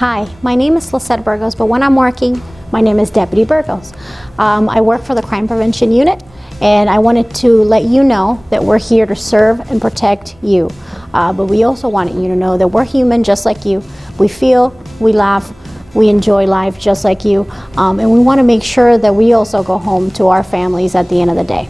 Hi, my name is Lisette Burgos, but when I'm working, my name is Deputy Burgos. I work for the Crime Prevention Unit, and I wanted to let you know that we're here to serve and protect you. But we also wanted you to know that we're human just like you. We feel, we laugh, we enjoy life just like you, and we want to make sure that we also go home to our families at the end of the day.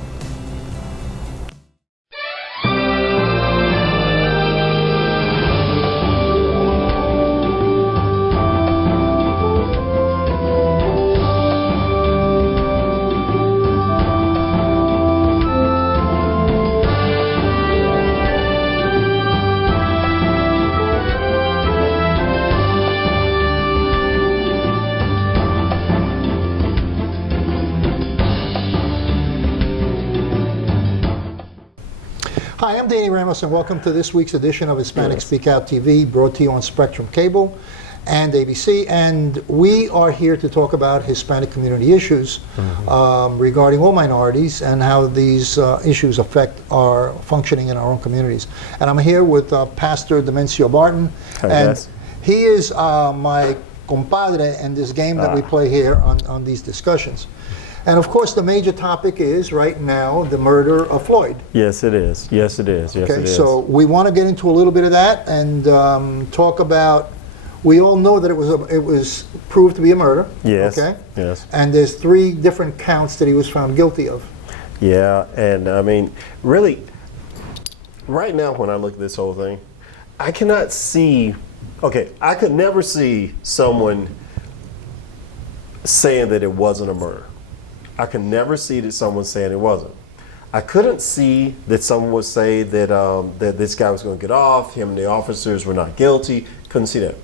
Hi, I'm Danny Ramos, and welcome to this week's edition of Hispanic Speak Out TV, brought to you on Spectrum Cable and ABC. And we are here to talk about Hispanic community issues regarding all minorities and how these issues affect our functioning in our own communities. And I'm here with Pastor Demencio Barton. Hi, and guys. he is my compadre in this game that we play here on these discussions. And of course, the major topic is right now the murder of Floyd. Yes, it is. Yes, it is. Yes, Okay, it is. so we want to get into a little bit of that and talk about. We all know that it was proved to be a murder. Yes. Okay. Yes. And there's 3 different counts that he was found guilty of. Yeah, and I mean, really, right now when I look at this whole thing, I cannot see. Okay, I could never see someone saying that it wasn't a murder. I could never see that someone saying it wasn't. I couldn't see that someone would say that that this guy was going to get off. Him and the officers were not guilty. Couldn't see that.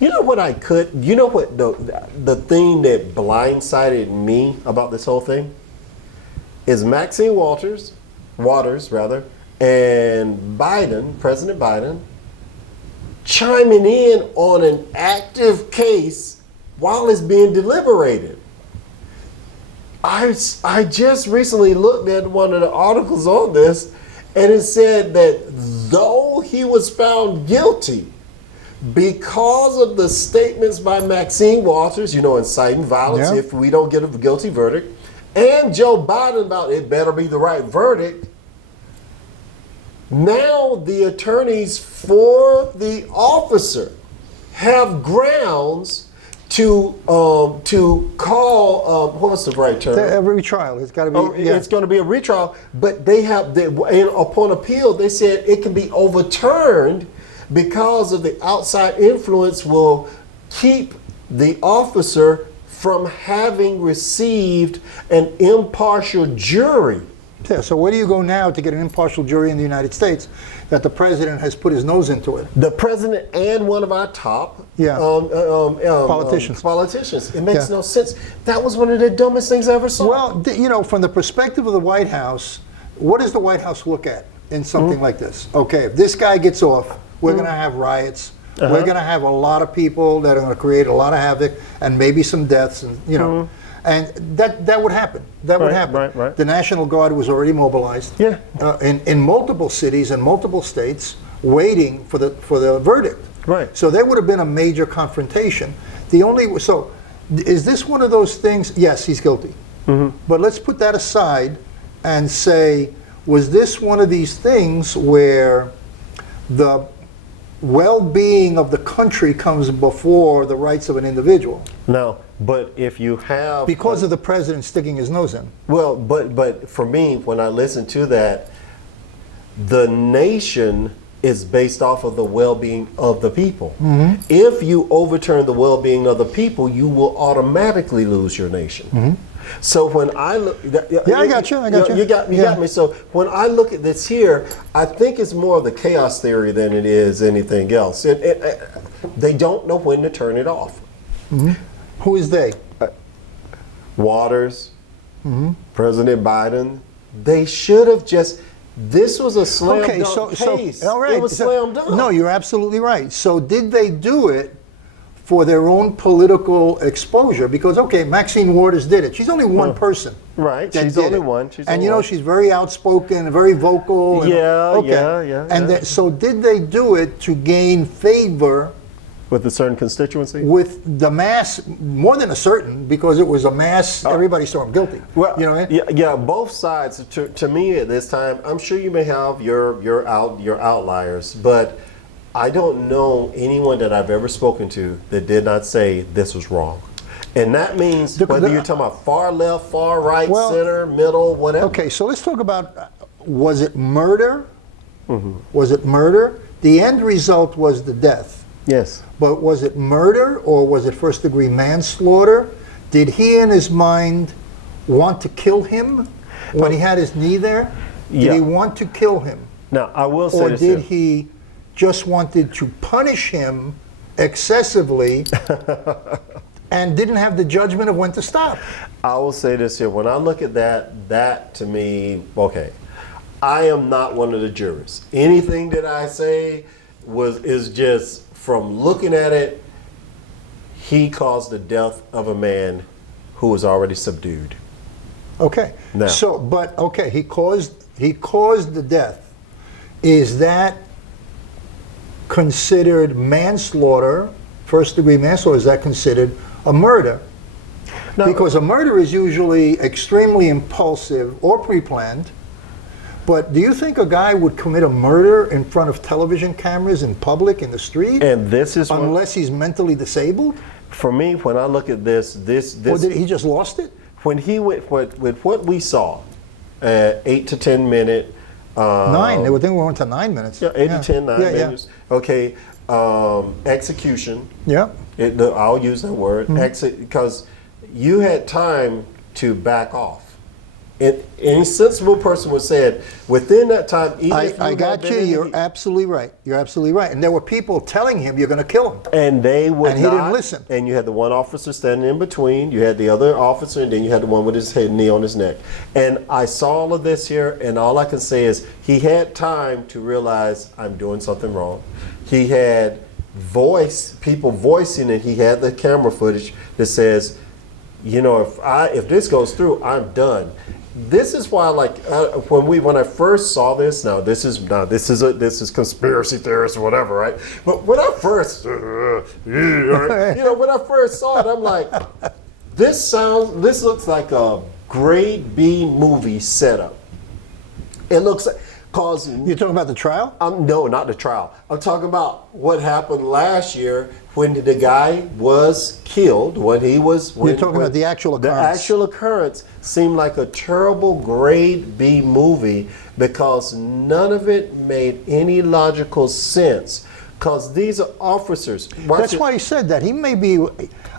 You know what I could? You know what the thing that blindsided me about this whole thing is Maxine Waters, and Biden, President Biden, chiming in on an active case while it's being deliberated. I just recently looked at one of the articles on this, and it said that though he was found guilty because of the statements by Maxine Waters, inciting violence if we don't get a guilty verdict, and Joe Biden about it better be the right verdict, now the attorneys for the officer have grounds to call what's the right term? A retrial. It's got to be. It's going to be a retrial, but they have upon appeal they said it can be overturned because of the outside influence will keep the officer from having received an impartial jury. Yeah, so where do you go now to get an impartial jury in the United States that the president has put his nose into it? The president and one of our top politicians. It makes no sense. That was one of the dumbest things I ever saw. Well, from the perspective of the White House, what does the White House look at in something like this? Okay, if this guy gets off, we're going to have riots. We're going to have a lot of people that are going to create a lot of havoc and maybe some deaths, and and that would happen. That would happen. Right. The National Guard was already mobilized. Yeah. In multiple cities and multiple states, waiting for the verdict. Right. So there would have been a major confrontation. Is this one of those things? Yes, he's guilty. But let's put that aside and say, was this one of these things where the well-being of the country comes before the rights of an individual? No, but if you have... Because of the president sticking his nose in. Well, but for me, when I listen to that, the nation is based off of the well-being of the people. If you overturn the well-being of the people, you will automatically lose your nation. So when I look, I got you. You got me. So when I look at this here, I think it's more of the chaos theory than it is anything else. They don't know when to turn it off. Who is they? Waters, President Biden. They should have just. This was a slam dunk case. All right. It was slam dunk. No, you're absolutely right. So did they do it for their own political exposure? Because, okay, Maxine Waters did it. She's only one person. Right, that she's did only it. one. And she's very outspoken, very vocal. Yeah. And so did they do it to gain favor With a certain constituency? with the mass, more than a certain, because it was a mass, everybody saw him guilty. Well, you know what I mean? yeah, both sides. To me, at this time, I'm sure you may have your outliers, but I don't know anyone that I've ever spoken to that did not say this was wrong. And that means whether you're talking about far left, far right, Well, center, middle, whatever. Okay, so let's talk about, was it murder? Mm-hmm. Was it murder? The end result was the death. Yes. But was it murder or was it first degree manslaughter? Did he in his mind want to kill him when he had his knee there? Did Yeah. he want to kill him? Now, I will say Or this did here. he just wanted to punish him excessively and didn't have the judgment of when to stop? I will say this here. When I look at that to me, okay, I am not one of the jurors. Anything that I say is just from looking at it, he caused the death of a man who was already subdued. Okay. No. So, but okay, he caused the death. Is that considered manslaughter, first degree manslaughter? Is that considered a murder? No. Because a murder is usually extremely impulsive or pre-planned. But do you think a guy would commit a murder in front of television cameras in public, in the street? And this is unless he's mentally disabled? for me, when I look at this, Or did he just lost it? when he went with what we saw, 8 to 10 minute. 9. They would think we went to 9 minutes. Yeah, 8 to 10, 9 yeah, minutes. Okay, execution. Yeah. I'll use that word, because you had time to back off. Any sensible person would say it within that time. Even if I had got been you. in the You're heat, absolutely right. You're absolutely right. And there were people telling him, you're going to kill him. and they would And he not, didn't listen. And you had the one officer standing in between. You had the other officer, and then you had the one with his knee on his neck. And I saw all of this here, and all I can say is he had time to realize I'm doing something wrong. He had people voicing it. He had the camera footage that says, you know, if this goes through, I'm done. This is why, like, when I first saw this, this is conspiracy theorists or whatever, right? But when I first, when I first saw it, I'm like, this looks like a grade B movie setup. It looks like, cause You're talking about the trial? no, not the trial. I'm talking about what happened last year when the guy was killed. You're talking about the actual occurrence. The actual occurrence seemed like a terrible grade B movie because none of it made any logical sense. Because these are officers. That's why he said that. He may be.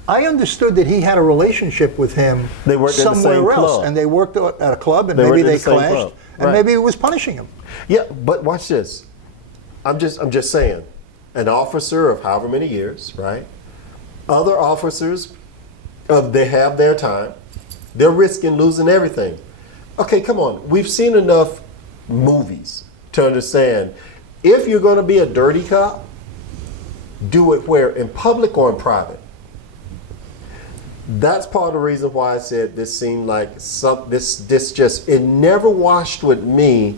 I understood that he had a relationship with him They worked at the somewhere same else, club. and they worked at a club, and They maybe worked at they the same clashed, club. and Right. maybe he was punishing him. Yeah, but watch this. I'm just saying. An officer of however many years, right? Other officers, they have their time. They're risking losing everything. Okay, come on. We've seen enough movies to understand if you're going to be a dirty cop, do it where? In public or in private? That's part of the reason why I said this seemed like it never washed with me.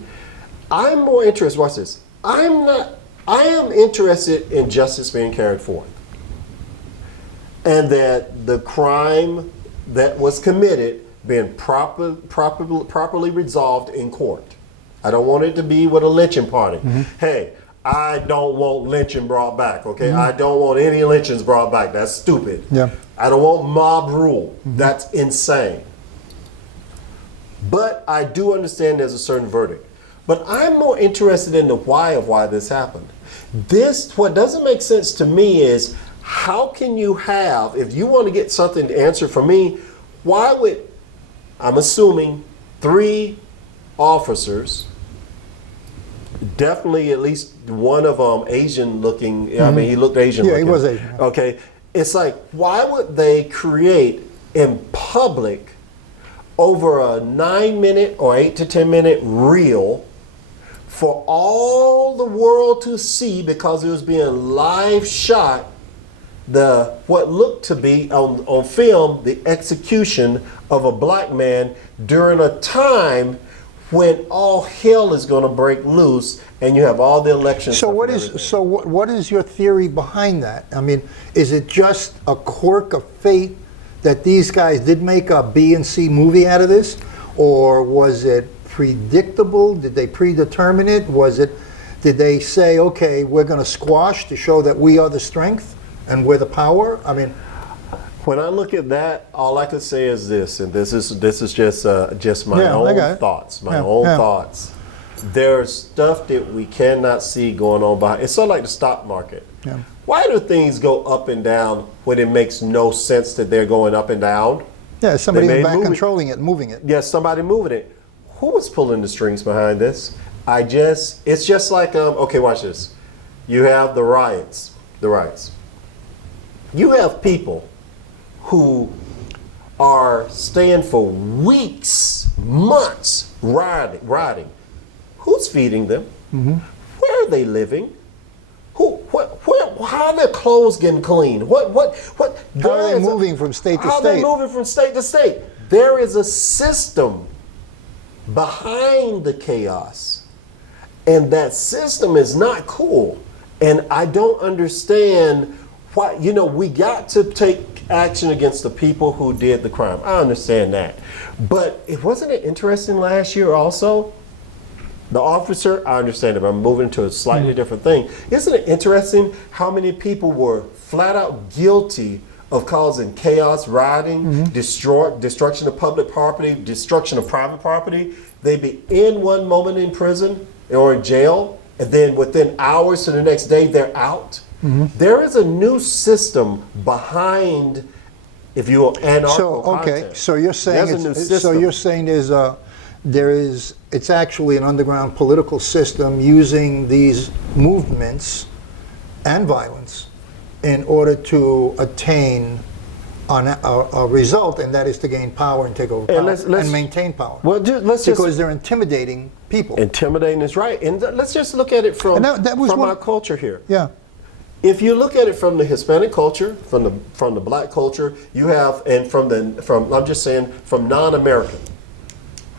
I'm more interested, watch this. I am interested in justice being carried forth. And that the crime that was committed being properly resolved in court. I don't want it to be with a lynching party. Hey, I don't want lynching brought back, okay? I don't want any lynchings brought back. That's stupid. Yeah. I don't want mob rule. That's insane. But I do understand there's a certain verdict. But I'm more interested in the why of why this happened. What doesn't make sense to me is, how can you have, if you want to get something to answer for me, why would, I'm assuming, 3 officers, definitely at least one of them Asian looking, I mean, he looked Asian Yeah, looking. he was Asian. Okay, it's like, why would they create in public over a 9-minute or 8 to 10 minute reel for all the world to see, because it was being live shot, what looked to be on film the execution of a black man during a time when all hell is going to break loose and you have all the elections. So what is your theory behind that? I mean, is it just a quirk of fate that these guys did make a B and C movie out of this, or was it predictable? Did they predetermine it? Did they say, okay, we're going to squash to show that we are the strength and we're the power? I mean, when I look at that, all I could say is this, and this is just my own thoughts, thoughts. There's stuff that we cannot see going on behind. It's sort of like the stock market. Yeah. Why do things go up and down when it makes no sense that they're going up and down? Yeah, somebody in the back controlling it, moving it. Yeah, somebody moving it. Who was pulling the strings behind this? It's just like, okay, watch this. You have the riots. You have people who are staying for weeks, months, rioting. Who's feeding them? Mm-hmm. Where are they living? How are their clothes getting cleaned? How are they moving from state to state? How are they moving from state to state? There is a system behind the chaos, and that system is not cool. And I don't understand why. We got to take action against the people who did the crime. I understand that, but wasn't it interesting last year also? The officer, I understand it, but I'm moving to a slightly different thing. Isn't it interesting how many people were flat out guilty of causing chaos, rioting, destruction of public property, destruction of private property? They be in one moment in prison or in jail, and then within hours to the next day, they're out. There is a new system behind, if you will, anarcho content. So you're saying it's actually an underground political system using these movements and violence in order to attain a result, and that is to gain power and take over power and maintain power. Well, because they're intimidating people. Intimidating is right, and let's just look at it from our culture here. Yeah. If you look at it from the Hispanic culture, from the Black culture, you have, and from non-American.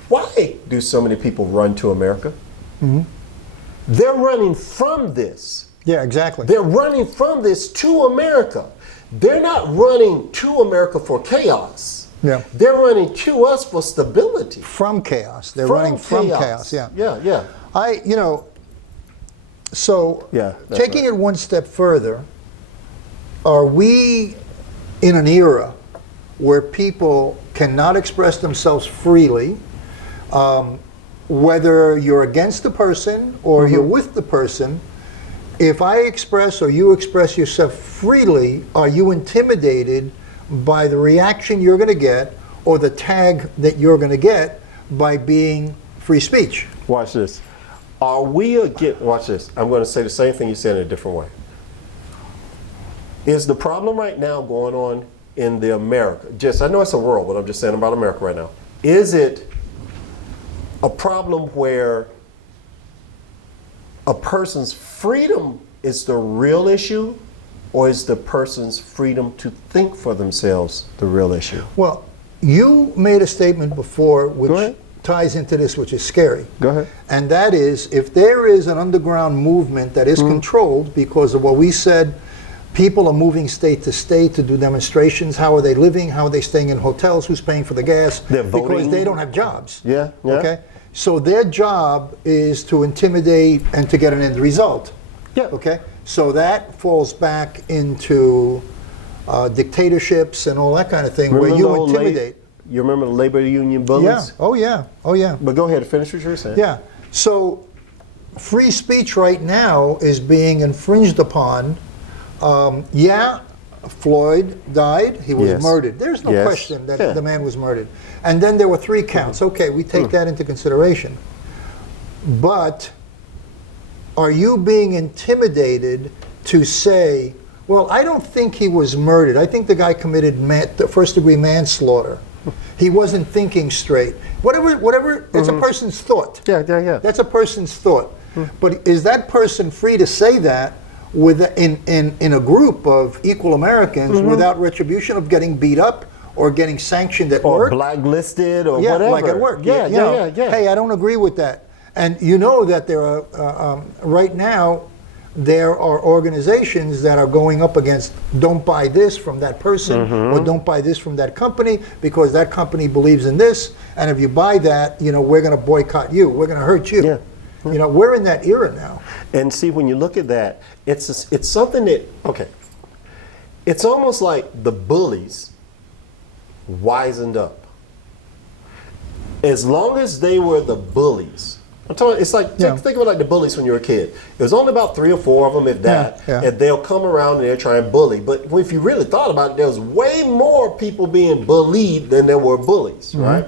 Why do so many people run to America? They're running from this. Yeah, exactly. They're running from this to America. They're not running to America for chaos. Yeah. They're running to us for stability. From chaos. They're running from chaos. Yeah. Yeah. Taking it one step further, are we in an era where people cannot express themselves freely, whether you're against the person or you're with the person? If I express or you express yourself freely, are you intimidated by the reaction you're going to get or the tag that you're going to get by being free speech? Watch this. Watch this. I'm going to say the same thing you said in a different way. Is the problem right now going on in the America? I know it's a world, but I'm just saying about America right now. Is it a problem where a person's freedom is the real issue, or is the person's freedom to think for themselves the real issue? Well, you made a statement before which ties into this, which is scary. Go ahead. And that is, if there is an underground movement that is controlled because of what we said, people are moving state to state to do demonstrations. How are they living? How are they staying in hotels? Who's paying for the gas? They're voting. Because they don't have jobs. Yeah. Okay? So their job is to intimidate and to get an end result. Yeah. Okay? So that falls back into dictatorships and all that kind of thing, where you intimidate. You remember the labor union bullies? Yeah. Oh yeah. But go ahead, finish what you were saying. Yeah. So free speech right now is being infringed upon. Floyd died. He was murdered. There's no question that the man was murdered. And then there were 3 counts. Okay, we take that into consideration. But are you being intimidated to say, well, I don't think he was murdered. I think the guy committed first-degree manslaughter. He wasn't thinking straight. Whatever, it's a person's thought. Yeah. That's a person's thought. But is that person free to say that in a group of equal Americans without retribution of getting beat up or getting sanctioned at Or work. blacklisted or Yeah, whatever. like at work. Yeah, You know, yeah. Hey, I don't agree with that. And you know that there are, right now, there are organizations that are going up against don't buy this from that person or don't buy this from that company because that company believes in this. And if you buy that, you know, we're going to boycott you. We're going to hurt you. Yeah. You know, we're in that era now. And see, when you look at that, it's something that, okay, it's almost like the bullies wisened up. As long as they were the bullies, I'm talking, it's like, think of it like the bullies when you were a kid. It was only about 3 or 4 of them, if that, and they'll come around and they'll try and bully. But if you really thought about it, there was way more people being bullied than there were bullies, right?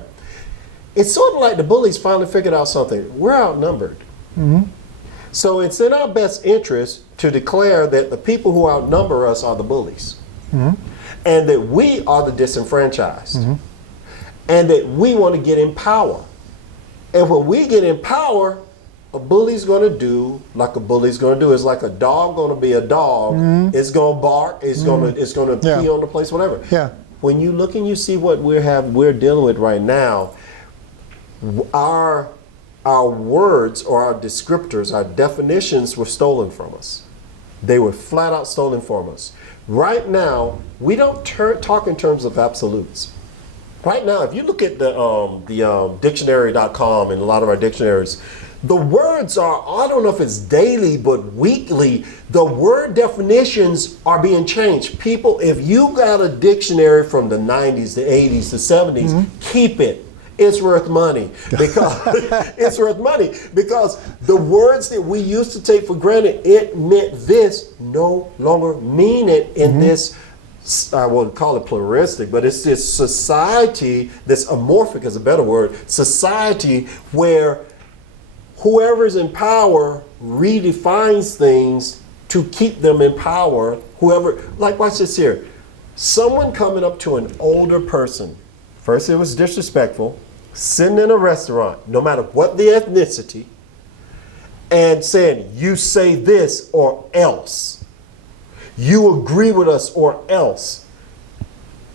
It's sort of like the bullies finally figured out something. We're outnumbered. So it's in our best interest to declare that the people who outnumber us are the bullies. And that we are the disenfranchised. And that we want to get in power. And when we get in power, a bully's going to do like a bully's going to do. It's like a dog going to be a dog. It's going to bark. It's going to pee on the place, whatever. When you look and you see what we're dealing with right now, our words or our descriptors, our definitions were stolen from us. They were flat out stolen from us. Right now, we don't talk in terms of absolutes. Right now, if you look at the dictionary.com and a lot of our dictionaries, the words are, I don't know if it's daily, but weekly, the word definitions are being changed. People, if you got a dictionary from the 90s, the 80s, the 70s, keep it. It's worth money because it's worth money because the words that we used to take for granted, it meant this, no longer mean it in this, I won't call it pluralistic, but it's this society, this amorphic is a better word, society where whoever's in power redefines things to keep them in power. Whoever, like watch this here, someone coming up to an older person, first it was disrespectful, sitting in a restaurant, no matter what the ethnicity, and saying, you say this or else. You agree with us or else.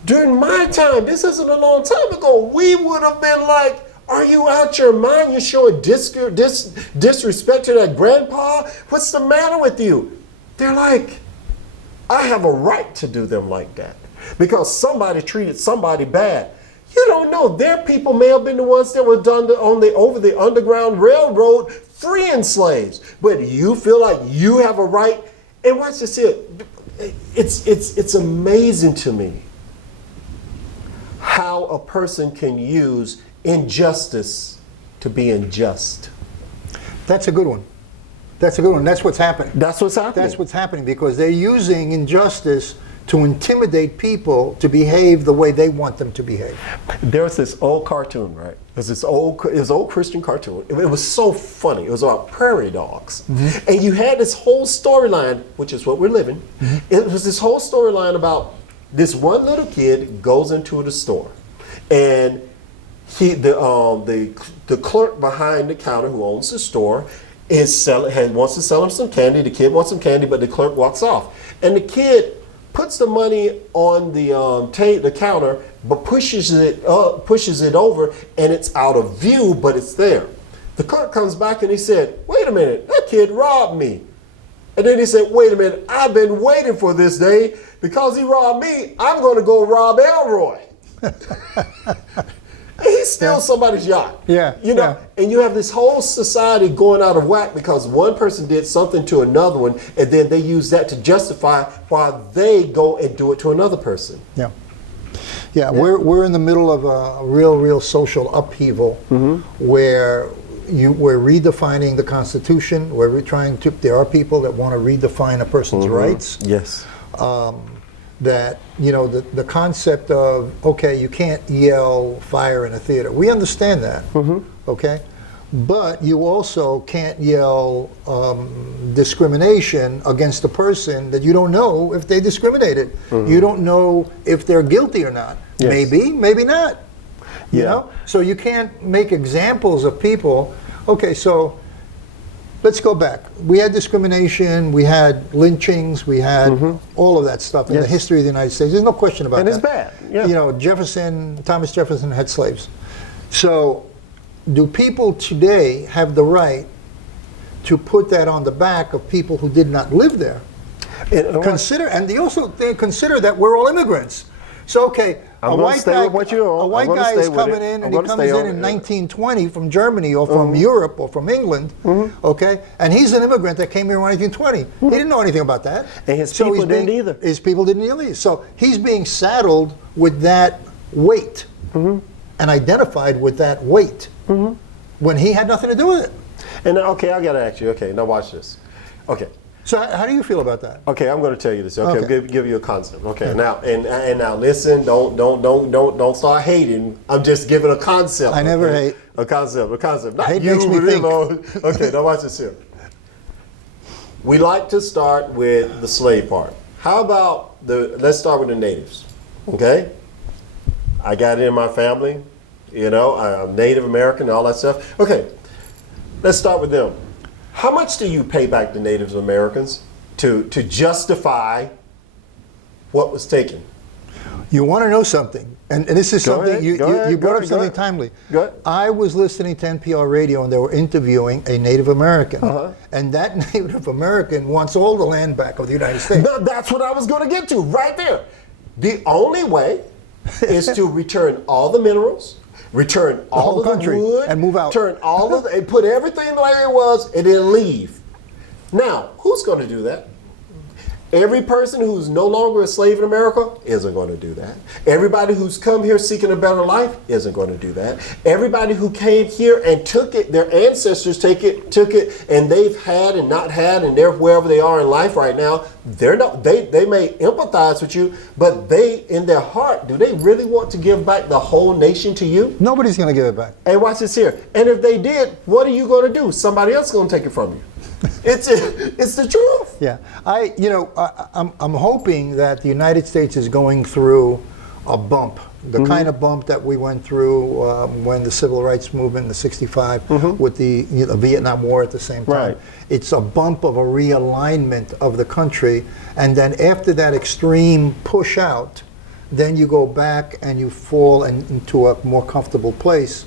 During my time, this isn't a long time ago, we would have been like, are you out your mind? You're showing disrespect to that grandpa? What's the matter with you? They're like, I have a right to do them like that because somebody treated somebody bad. You don't know. Their people may have been the ones that were done over the Underground Railroad freeing slaves. But you feel like you have a right. And watch this here. It's amazing to me how a person can use injustice to be unjust. That's a good one. That's a good one. That's what's happening. That's what's happening. That's what's happening because they're using injustice to intimidate people to behave the way they want them to behave. There's this old cartoon, right? There's this old Christian cartoon. It was so funny. It was about prairie dogs. And you had this whole storyline, which is what we're living. It was this whole storyline about this one little kid goes into the store and the clerk behind the counter who owns the store wants to sell him some candy. The kid wants some candy, but the clerk walks off. And the kid puts the money on the counter, but pushes it over, and it's out of view, but it's there. The clerk comes back and he said, "Wait a minute, that kid robbed me." And then he said, "Wait a minute, I've been waiting for this day because he robbed me. I'm going to go rob Elroy." He steals somebody's yacht. You know, and you have this whole society going out of whack because one person did something to another one, and then they use that to justify why they go and do it to another person. We're in the middle of a real social upheaval where we're redefining the Constitution. There are people that want to redefine a person's rights. Yes. That, you know, the concept of, okay, you can't yell fire in a theater. We understand that, okay? But you also can't yell discrimination against a person that you don't know if they discriminated. You don't know if they're guilty or not. Maybe, maybe not. You know? So you can't make examples of people. Okay, so let's go back. We had discrimination, we had lynchings, we had all of that stuff in the history of the United States. There's no question about that. And it's bad. Yeah. You know, Thomas Jefferson had slaves. So do people today have the right to put that on the back of people who did not live there? And they consider that we're all immigrants. So okay, a white guy is coming in, and he comes in 1920 from Germany or from Europe or from England, okay, and he's an immigrant that came here in 1920. He didn't know anything about that. And his people didn't either. His people didn't either. So he's being saddled with that weight and identified with that weight when he had nothing to do with it. And okay, I got to ask you. Okay, now watch this. Okay. So how do you feel about that? Okay, I'm going to tell you this. Okay, give you a concept. Okay, now and now listen. Don't start hating. I'm just giving a concept. I never hate. A concept. Not hate you, makes me think. Okay, now watch this here. We like to start with the slave part. How about let's start with the natives. Okay, I got it in my family. You know, I'm Native American and all that stuff. Okay, let's start with them. How much do you pay back the Native Americans to justify what was taken? You want to know something, and this is something you brought up something timely. Go ahead. I was listening to NPR radio, and they were interviewing a Native American, and that Native American wants all the land back of the United States. No, that's what I was going to get to right there. The only way is to return all the minerals, return all of the wood, and move out. Turn all of and put everything the way it was, and then leave. Now, who's going to do that? Every person who's no longer a slave in America isn't going to do that. Everybody who's come here seeking a better life isn't going to do that. Everybody who came here and took it, their ancestors took it, and they've had and not had, and they're wherever they are in life right now. They're not. They may empathize with you, but they, in their heart, do they really want to give back the whole nation to you? Nobody's going to give it back. And watch this here. And if they did, what are you going to do? Somebody else is going to take it from you. It's the truth. Yeah, I'm hoping that the United States is going through a bump, the kind of bump that we went through when the Civil Rights Movement in the '65 with the Vietnam War at the same time. Right. It's a bump of a realignment of the country, and then after that extreme push out, then you go back and you fall into a more comfortable place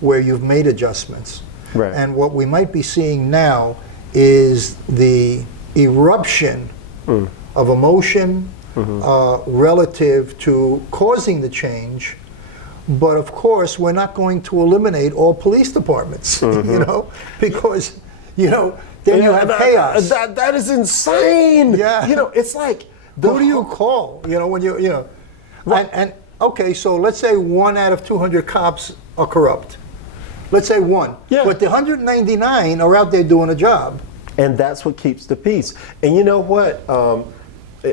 where you've made adjustments. Right. And what we might be seeing now is the eruption of emotion relative to causing the change. But of course, we're not going to eliminate all police departments, because, then you have chaos. That is insane. Yeah. It's like, who do you call? Right. And okay, so let's say 1 out of 200 cops are corrupt. Let's say 1. Yeah. But the 199 are out there doing a job. And that's what keeps the peace. And you know what?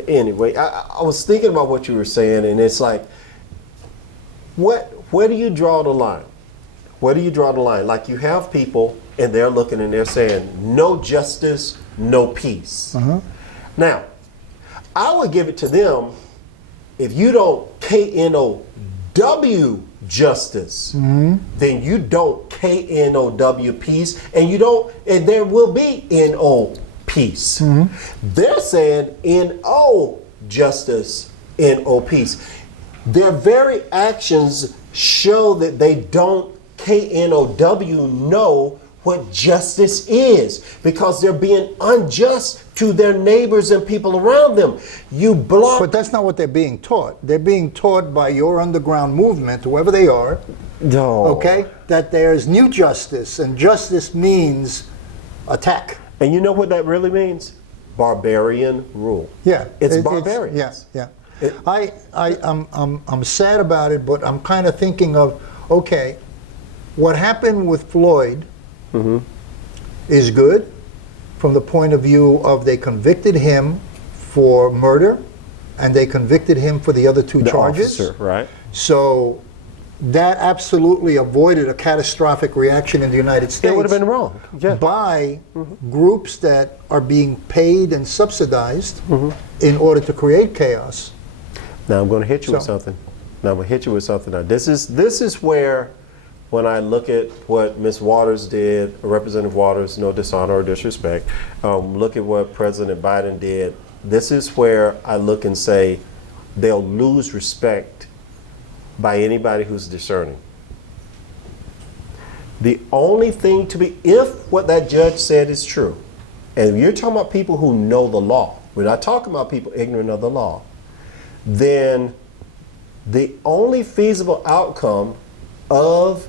Anyway, I was thinking about what you were saying, and it's like, where do you draw the line? Where do you draw the line? Like, you have people, and they're looking and they're saying, no justice, no peace. Now, I would give it to them, if you don't KNOW justice, then you don't KNOW peace, and there will be NO peace. They're saying NO justice, NO peace. Their very actions show that they don't KNOW know what justice is, because they're being unjust to their neighbors and people around them. But that's not what they're being taught. They're being taught by your underground movement, whoever they are, okay, that there's new justice, and justice means attack. And you know what that really means? Barbarian rule. Yeah. It's barbarians. Yeah. I'm sad about it, but I'm kind of thinking of, okay, what happened with Floyd is good from the point of view of they convicted him for murder, and they convicted him for the other 2 charges. Officer, right. So that absolutely avoided a catastrophic reaction in the United States. It would have been wrong. Yeah. By groups that are being paid and subsidized in order to create chaos. Now I'm going to hit you with something. Now, this is where when I look at what Ms. Waters did, Representative Waters, no dishonor or disrespect, look at what President Biden did, this is where I look and say they'll lose respect by anybody who's discerning. The only thing to be, if what that judge said is true, and you're talking about people who know the law, we're not talking about people ignorant of the law, then the only feasible outcome of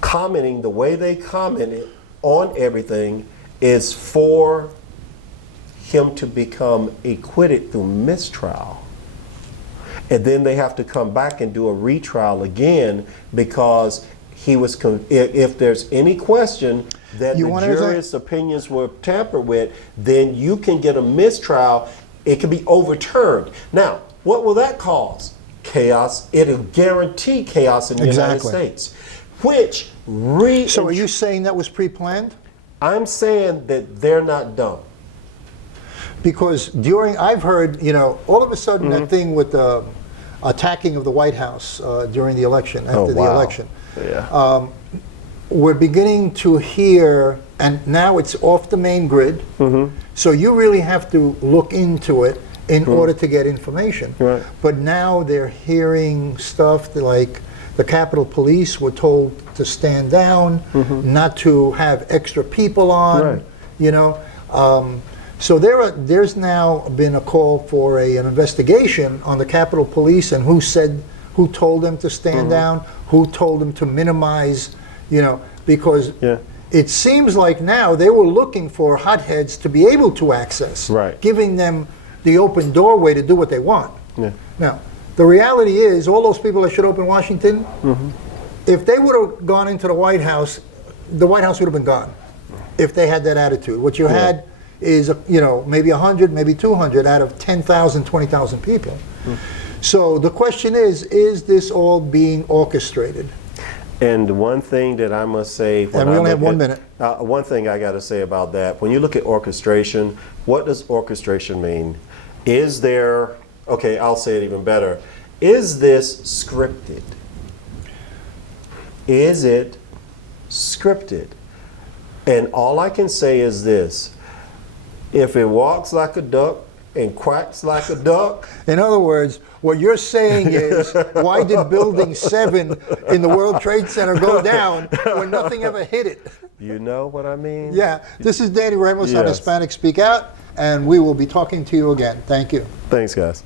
commenting the way they commented on everything is for him to become acquitted through mistrial. And then they have to come back and do a retrial again because he was, if there's any question that the jury's opinions were tampered with, then you can get a mistrial. It can be overturned. Now, what will that cause? Chaos. It'll guarantee chaos in the United States. Which So are you saying that was pre-planned? I'm saying that they're not dumb. Because I've heard, all of a sudden that thing with the attacking of the White House during the election, after the election. Yeah. We're beginning to hear, and now it's off the main grid, so you really have to look into it in order to get information. Right. But now they're hearing stuff like the Capitol Police were told to stand down, not to have extra people on, so there's now been a call for an investigation on the Capitol Police and who told them to stand down, who told them to minimize, because it seems like now they were looking for hotheads to be able to access, giving them the open doorway to do what they want. Now, the reality is, all those people that showed up in Washington, if they would have gone into the White House would have been gone if they had that attitude. What you had is, maybe 100, maybe 200 out of 10,000, 20,000 people. So the question is this all being orchestrated? And one thing that I must say, and we only have 1 minute. One thing I got to say about that, when you look at orchestration, what does orchestration mean? Is there, okay, I'll say it even better. Is this scripted? Is it scripted? And all I can say is this: if it walks like a duck and quacks like a duck. In other words, what you're saying is, why did Building 7 in the World Trade Center go down when nothing ever hit it? You know what I mean? Yeah. This is Danny Ramos on Hispanic Speak Out, and we will be talking to you again. Thank you. Thanks, guys.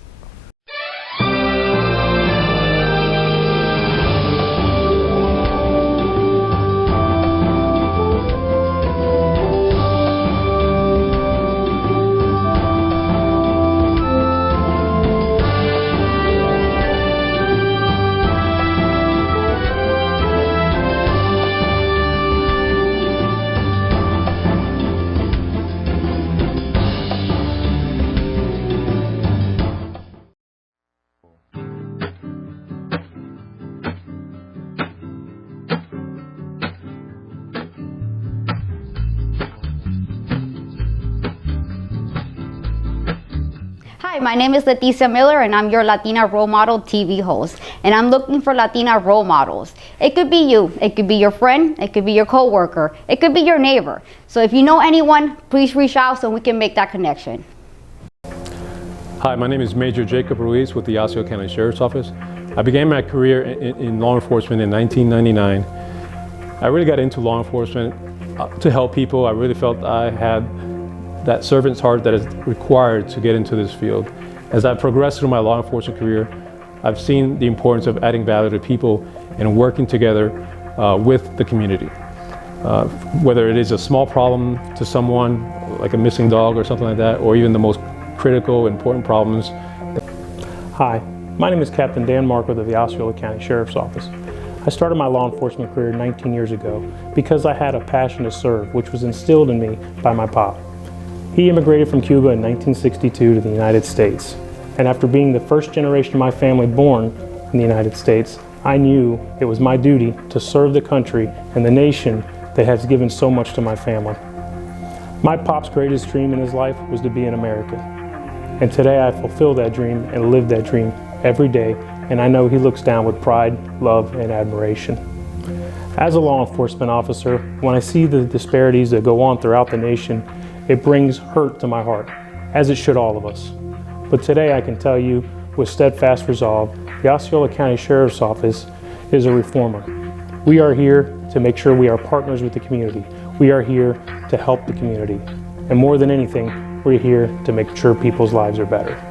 Hi, my name is Leticia Miller and I'm your Latina Role Model TV host. And I'm looking for Latina role models. It could be you, it could be your friend, it could be your coworker, it could be your neighbor. So if you know anyone, please reach out so we can make that connection. Hi, my name is Major Jacob Ruiz with the Osceola County Sheriff's Office. I began my career in law enforcement in 1999. I really got into law enforcement to help people. I really felt I had that servant's heart that is required to get into this field. As I've progressed through my law enforcement career, I've seen the importance of adding value to people and working together with the community. Whether it is a small problem to someone, like a missing dog or something like that, or even the most critical, important problems. Hi, my name is Captain Dan Marquardt of the Osceola County Sheriff's Office. I started my law enforcement career 19 years ago because I had a passion to serve, which was instilled in me by my pop. He immigrated from Cuba in 1962 to the United States. And after being the first generation of my family born in the United States, I knew it was my duty to serve the country and the nation that has given so much to my family. My pop's greatest dream in his life was to be an American. And today I fulfill that dream and live that dream every day, and I know he looks down with pride, love, and admiration. As a law enforcement officer, when I see the disparities that go on throughout the nation, it brings hurt to my heart, as it should all of us. But today I can tell you, with steadfast resolve, the Osceola County Sheriff's Office is a reformer. We are here to make sure we are partners with the community. We are here to help the community. And more than anything, we're here to make sure people's lives are better.